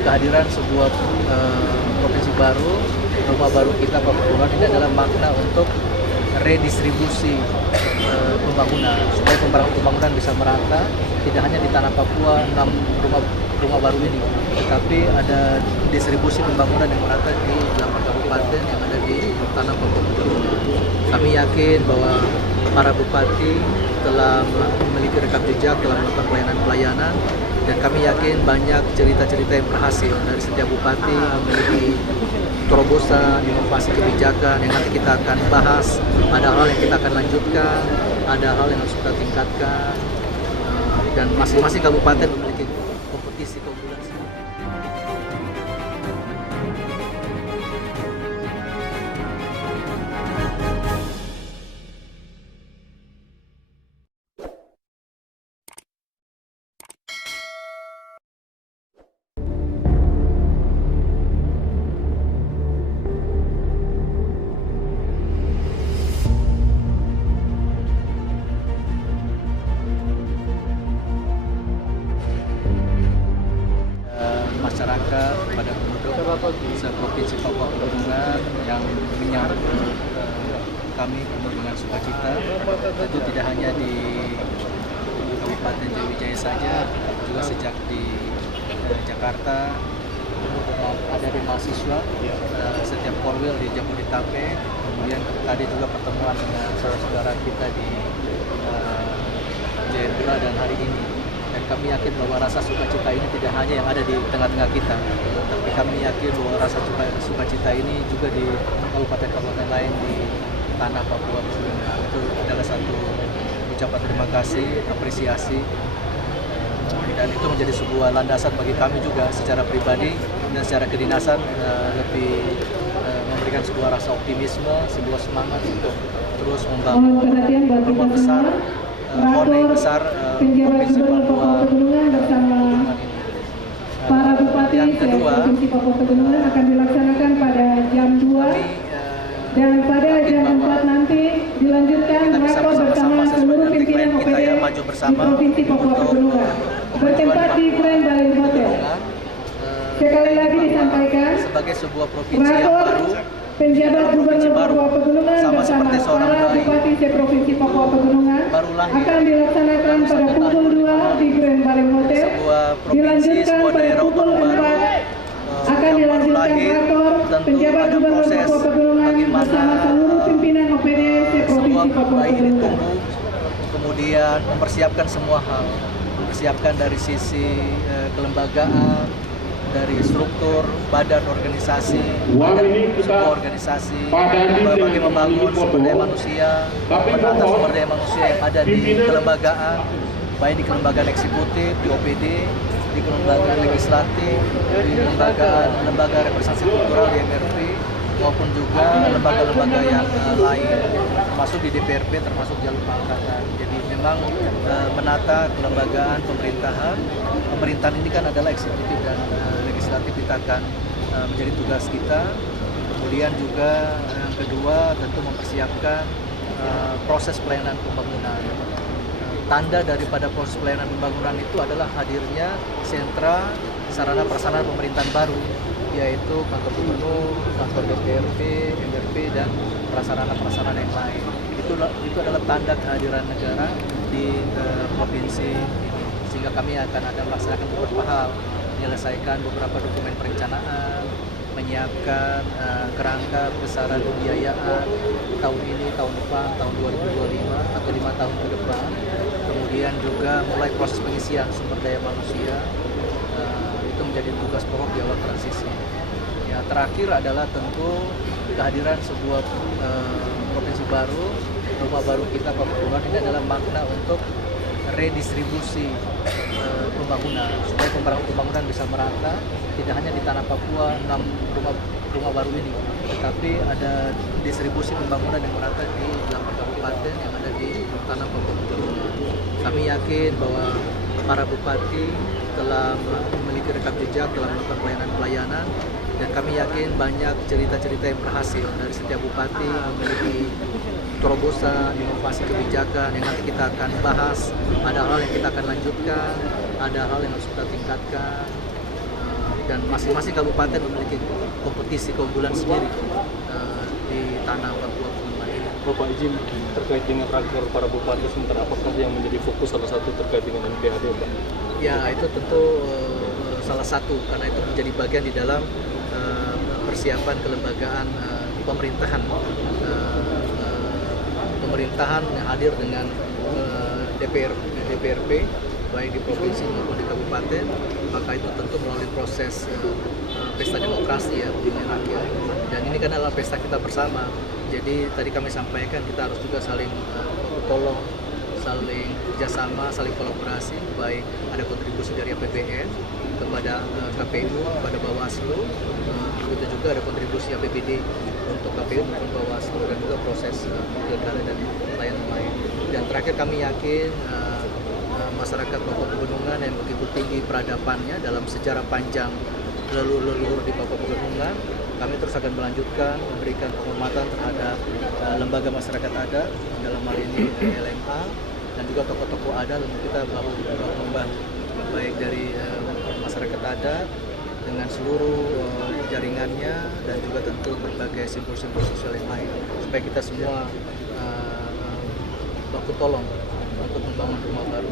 kehadiran sebuah provinsi baru, rumah baru kita Papua Kepulauan ini adalah makna untuk redistribusi pembangunan supaya pembangunan bisa merata, tidak hanya di tanah Papua 6 rumah baru ini, tetapi ada distribusi pembangunan yang merata di 8 kabupaten yang ada di tanah Papua Kepulauan. Kami yakin bahwa para bupati telah memiliki rekam jejak, telah melakukan pelayanan, dan kami yakin banyak cerita-cerita yang berhasil dari setiap bupati memiliki terobosan, inovasi kebijakan yang nanti kita akan bahas. Ada hal yang kita akan lanjutkan, ada hal yang harus kita tingkatkan, dan masing-masing kabupaten memiliki kompetisi keunggulan. Masyarakat pada penduduk Provinsi Papua Pegunungan yang menyambut kami penuh dengan sukacita. Tentu tidak hanya di Kabupaten Jayawijaya saja, juga sejak di Jakarta ada di mahasiswa, setiap korwil di Jabodetabek, kemudian tadi juga pertemuan dengan saudara-saudara kita di Jayapura dan hari ini. Dan kami yakin bahwa rasa sukacita ini tidak hanya yang ada di tengah-tengah kita, tapi kami yakin bahwa rasa sukacita ini juga di kabupaten-kabupaten lain di tanah Papua. Itu adalah satu ucapan terima kasih, apresiasi, dan itu menjadi sebuah landasan bagi kami juga secara pribadi dan secara kedinasan, lebih memberikan sebuah rasa optimisme, sebuah semangat untuk terus membangun rumah besar, koni besar Provinsi Papua Pegunungan ini. Para bupati yang kedua, Provinsi Papua Pegunungan akan dilaksanakan pada jam 2 dan pada jam 4 nanti dilanjutkan rakor bersama seluruh pimpinan OPD maju bersama di Provinsi Papua Pegunungan bertempat di Grand Balen Hotel. Sekali lagi disampaikan, sebagai sebuah provinsi yang rakor baru, penjabat Gubernur Papua Pegunungan sama bersama seperti seorang para bayi, bupati Provinsi Papua Pegunungan baru lahir, akan dilaksanakan pada pukul 2 di Grand Balen Hotel. sebuah provinsi, Dilanjutkan sebuah pada daerah pukul otonom baru, 4 akan dilanjutkan rakor tentu penjabat ada Gubernur proses Papua Pegunungan bersama seluruh pimpinan OPD sebuah Provinsi Papua bayi Pegunungan. ditumbuh, kemudian mempersiapkan semua hal, mempersiapkan dari sisi kelembagaan, dari struktur badan organisasi, sebuah organisasi, bagaimana membangun sumber daya manusia, menata sumber daya manusia yang ada di kelembagaan, baik di kelembagaan eksekutif, di OPD, di kelembagaan legislatif, di lembaga representasi kultural di MRP, maupun juga lembaga-lembaga yang lain, termasuk di DPRP, termasuk jalur pangkatan. Jadi memang menata kelembagaan pemerintahan ini kan adalah eksekutif dan legislatif, kita akan menjadi tugas kita. Kemudian juga yang kedua tentu mempersiapkan proses pelayanan pembangunan. Tanda daripada proses pelayanan pembangunan itu adalah hadirnya sentra sarana prasarana pemerintahan baru, yaitu kantor gubernur, kantor DPRP, MRP, dan prasarana-prasarana yang lain. Itu adalah tanda kehadiran negara di provinsi ini, sehingga kami akan melaksanakan beberapa hal, menyelesaikan beberapa dokumen perencanaan, menyiapkan kerangka besaran pembiayaan tahun ini, tahun depan, tahun 2025 atau 5 tahun ke depan. Kemudian juga mulai proses pengisian sumber daya manusia, itu menjadi tugas pokok di awal transisi. Ya, terakhir adalah tentu kehadiran sebuah provinsi baru, rumah baru kita Papua Pegunungan ini adalah makna untuk redistribusi pembangunan supaya pembangunan bisa merata, tidak hanya di tanah Papua 6 rumah baru ini, tetapi ada distribusi pembangunan yang merata di 8 kabupaten yang ada di tanah Papua Pegunungan. Kami yakin bahwa para bupati telah memiliki rekam jejak, telah melakukan pelayanan, dan kami yakin banyak cerita-cerita yang berhasil dari setiap bupati memiliki terobosan, inovasi kebijakan yang nanti kita akan bahas. Ada hal yang kita akan lanjutkan, ada hal yang harus kita tingkatkan, dan masing-masing kabupaten memiliki kompetisi keunggulan sendiri di tanah Papua Pegunungan ini. Bapak izin terkait dengan rakor para bupati sementara, apakah yang menjadi fokus salah satu terkait dengan MPAD, Pak? Ya, itu tentu salah satu, karena itu menjadi bagian di dalam persiapan kelembagaan pemerintahan. Pemerintahan yang hadir dengan DPRP, baik di provinsi maupun di kabupaten, maka itu tentu melalui proses pesta demokrasi ya, pemilihan rakyat. Dan ini kan adalah pesta kita bersama. Jadi tadi kami sampaikan kita harus juga saling tolong, saling kerjasama, saling kolaborasi, baik ada kontribusi dari APBN kepada KPU, kepada Bawaslu, begitu juga ada kontribusi APBD untuk KPU maupun Bawaslu, dan juga proses pilkada dan layanan lain. Dan terakhir kami yakin masyarakat Papua Pegunungan yang begitu tinggi peradabannya dalam sejarah panjang leluhur di Papua Pegunungan, kami terus akan melanjutkan memberikan penghormatan terhadap lembaga masyarakat adat, dalam hal ini LMA, dan juga tokoh-tokoh adat untuk kita membantu baik dari masyarakat adat dengan seluruh jaringannya, dan juga tentu berbagai simpul-simpul sosial yang lain, supaya kita semua baku tolong untuk membangun rumah baru.